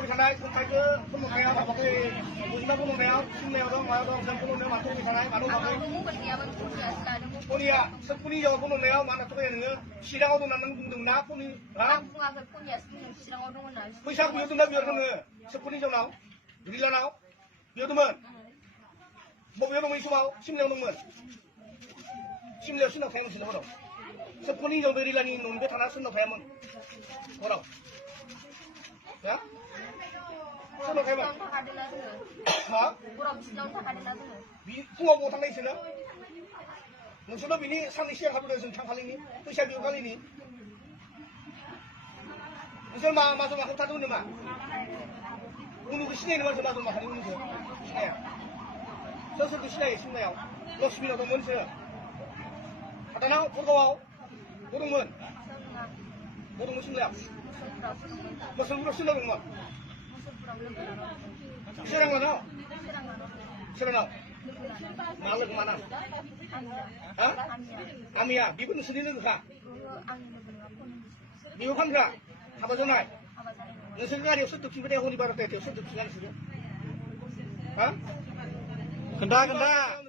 맡고 있잖아요. 손가락 손 놓나요? 맡고 무지마 손 놓나요? 신내어도 마요도 손 놓나요? 맡고 있잖아요. 마로 맡고. 폰이야. 스푼이 저 손 놓나요? 맡고 있는 시랑어도 나는 궁둥나 폰이. 아? 의사 비어든다 비어드는 스푼이 좀 나오. 밀라 나오. 비어드면 뭐 비어드면 이수마오. 심령 놈은 심령 신경 사용 신호로. 스푼이 좀 베릴라니 놈배 하나 신경 사용은 뭐라고? 야? 신경 사용은. 아? 풍어 못 한다 있으나? 너수도 비니 상리 시작 하루에 선 창칼리니? 또 시작 비어 칼리니? 무슨 마저 막 흡타 두는 마. 오늘 그 시내에 있는 거 마저 하는 거는 그 시내야. 서서도 시내에 심나요. 럭시미라도 뭔세요? 하다나 보고와오. 모동문. 모동문 심나요. 무슨 부러 신나는 거? 시랑 거나? 시랑 말로 그만아. 아? 아미야. 미국은 순이는 가. 미국 한가. 가봐줘나. 너 생각이 없어. 또 기분에 혼이 바로 때. 없어. 또 기간이 쓰려. 아? 근다. 괜찮아?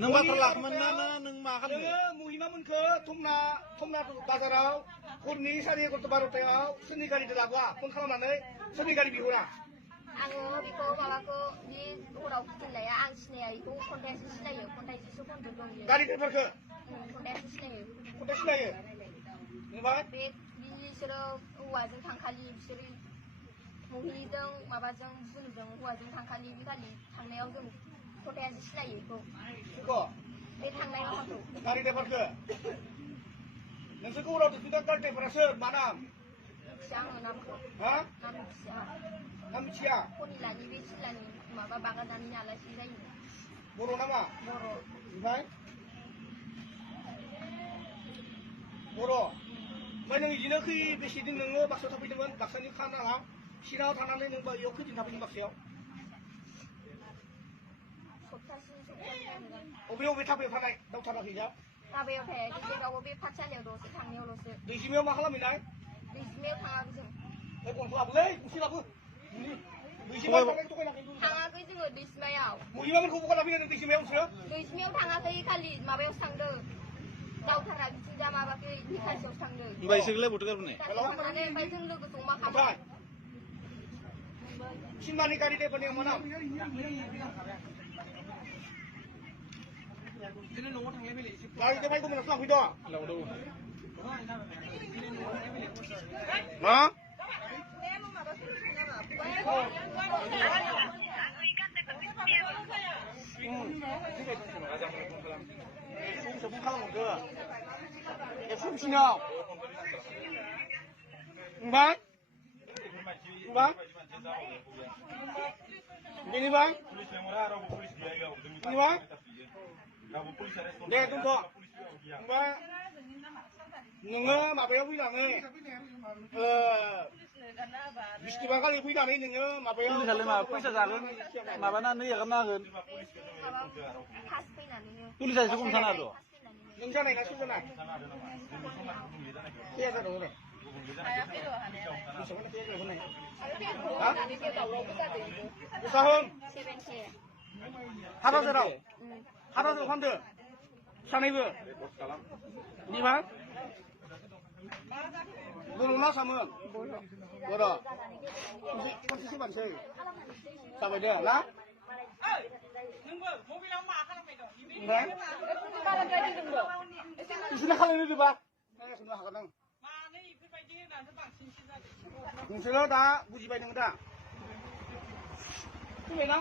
nâng ba tolak mana nâng ma kan 무희마문 그 통나 바자라오 고르니 사리에 것도 바로 때요 스니가리 들라고 폰 칼만에 스니가리 비호라 Ang biko bawa ko di urau kecil ya ang sini ya itu kontes sini ya kontes itu pun dulu ya 가리 대버 그 kontes sini kontes sini 뭐 배 비시로 우아진 강칼리 비시리 무희등 마바정 무슨 등 우아진 강칼리 비칼리 장내영 좀 kontes sini itu 그거 배 장내영 하고 가리 대버 그 능수 우라도 비단 갈때 벌써 만남 siang namko 어 nam siang 남치야 폰이라니 비실라니 마바 바가다니 알아 시라이 모로 남아 모로 이발 모로 만약에 이는 그 배시든 능어 박사 타비든 박사님 칸나라 시라 타나네 능바 요 크진 타비든 박사요 오비 타비 파나이 너 타나 그냥 타베요 배 이제가 오비 파차녀도 장녀로서 의심이요 막 하라미나이 리스메 강아지 대본 봐 볼래 무시라고 의심만 하는 또 그냥 강아지 좀 리스메야 무이만 그거 나비는 의심이 없어요 리스메 강아지 칼리 마베요 상도 나우타라 진짜 마바게 니칼쇼 상도 bayi segle butuh kan 하나네 발전 로그 정말 감사 10만이 가리 대본이 뭐나 가리 대본 보면 써 보이도 ma Bang? Bang? Ini bang? Ini bang? Nè tung thọ Bang? Nunggu mabayaw bilang Bistiba kali bilang nunggu mabayaw tulis kali ma pisa jalan ma bana nih ya kan nagen tulis aja kum sana tuh Nunggu na susunod na Kaya ka doon Usahon 하나 들어 하나 들어 환드 사내부 니만 너나 사면 뭐라 혹시 반세 사바냐 나 네? 이슬라 하는 데 봐. 내가 손 하거든. 이슬라 다 무지바이 는 거다. 왜 나?